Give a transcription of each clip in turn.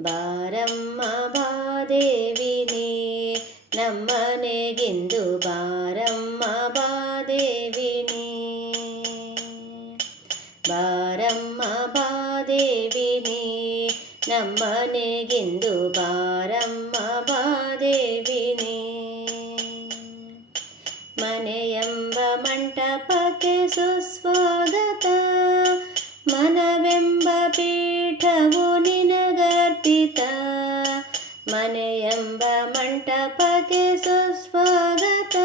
ಬಾರಮ್ಮ ಬಾದೇವಿನೇ ನಮ್ಮನೆಗಿಂದು ಬಾರಮ್ಮ ಬಾದೇವಿನೇ ಬಾರಮ್ಮ ಬಾದೇವಿನೇ ನಮ್ಮನೆಗಿಂದು ಬಾರಮ್ಮ ಬಾದೇವಿನೇ ಮನೆಯೆಂಬ ಮಂಟಪಕ್ಕೆ ಸುಸ್ವಾಗತ ಮನವೆಂಬ ಪೀಠವು ನಿನಗರ್ಪಿತ ಮನೆಯೆಂಬ ಮಂಟಪಕ್ಕೆ ಸುಸ್ವಾಗತ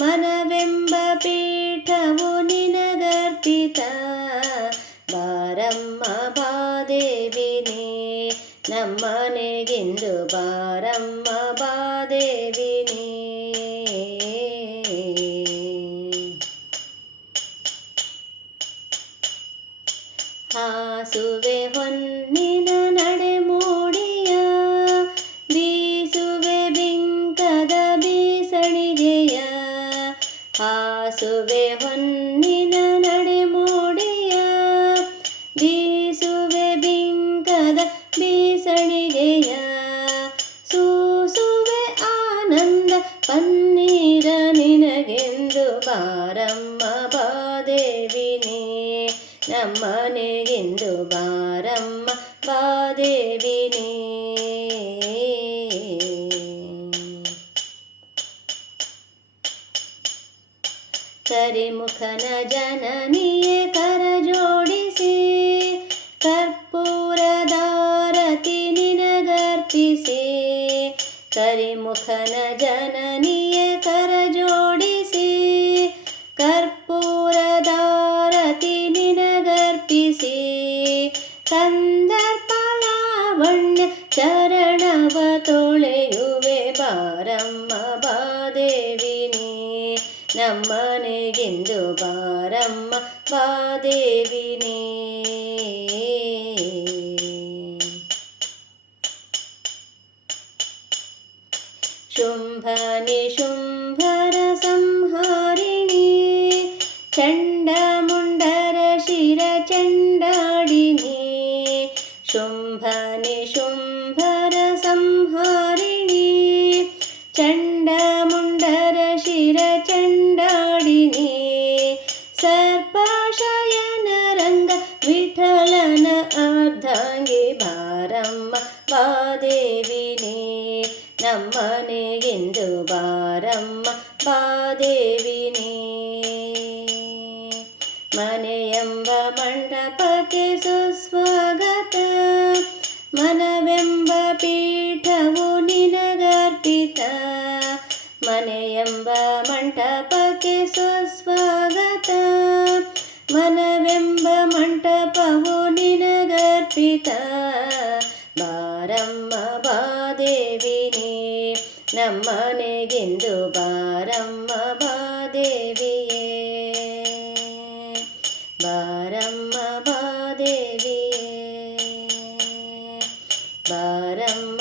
ಮನವೆಂಬ ಪೀಠವು ನಿನಗರ್ಪಿತ ಬಾರಮ್ಮ ಬಾದೇವಿನೇ ನಮ್ಮನೆಗಿಂದು ಬಾರಮ್ಮ ಬಾದೇವಿನೇ ಹಾಸುವೆ ಹೊನ್ನಿನ ನಡೆಮೋಡಿಯ ಬೀಸುವೆ ಬಿಂಕದ ಬೀಸಣಿಗೆಯ ಹಾಸುವೆ ಹೊನ್ನಿನ ನಡೆಮೋಡಿಯ ಬೀಸುವೆ ಬಿಂಕದ ಬೀಸಣಿಗೆಯ ಸೂಸುವೆ ಆನಂದ ಪನ್ನೀರ ನಿನಗೆಂದು ಬಾರಮ್ಮ ಬಾದೇವಿನೇ ನಮ್ಮನೆಗಿಂದು ಬಾರಮ್ಮ ಬಾದೇವಿನೇ ಕರಿಮುಖನ ಜನನಿಯೇ ಕರ ಜೋಡಿಸಿ ಕರ್ಪೂರದಾರತಿ ನಿನಗರ್ಪಿಸಿ ಕರಿಮುಖನ ಜನನಿಯೇ ಕರ ಜೋಡಿಸಿ ಕರ್ಪೂರದಾರತಿ ನಿನಗರ್ಪಿಸಿ ಕಂದರ್ಪಲಾವಣ್ಯ ಚರಣವ ತೊಳೆಯುವೆ ಬಾರಮ್ಮ ಬಾದೇವಿನೇ ನಮ್ಮನೆಗಿಂದು ಬಾರಮ್ಮ ಬಾದೇವಿನೇ ಶುಂಭ ನಿಶುಂಭರ ಸಂಹಾರಿಣಿ ಚಂಡಮುಂಡರ ಶಿರ ಚಂಡಾಡಿನಿ ಶುಂಭ ನಿಶುಂಭರ ಸಂಹಾರಿಣಿ ಚಂಡಮುಂಡರ ಶಿರ ಚಂಡಾಡಿನಿ ಸರ್ಪಶಯನ ರಂಗ ವಿಠಲನ ಅರ್ಧಾಂಗಿ ಬಾರಮ್ಮ ಬಾದೇವಿನೇ ನಮ್ಮನೆಗಿಂದು ಬಾರಮ್ಮ ಬಾದೇವಿನೇ ಮನೆಯೆಂಬ ಮಂಟಪಕ್ಕೆ ಸುಸ್ವಾಗತ ಮನವೆಂಬ ಪೀಠವು ನಿನಗರ್ಪಿತ ಮನೆಯೆಂಬ ಮಂಟಪಕ್ಕೆ ಸುಸ್ವಾಗತ ಮನವೆಂಬ ಮಂಟಪವು ನಿನಗರ್ಪಿತ ಬಾರಮ್ಮ ಬಾದೇವಿನೇ ನಮ್ಮನೆಗಿಂದು ಬಾರಮ್ಮ ಬಾದೇವಿಯೇ ಬಾರಮ್ಮ ಬಾದೇವಿಯೇ ಬಾರಮ್ಮ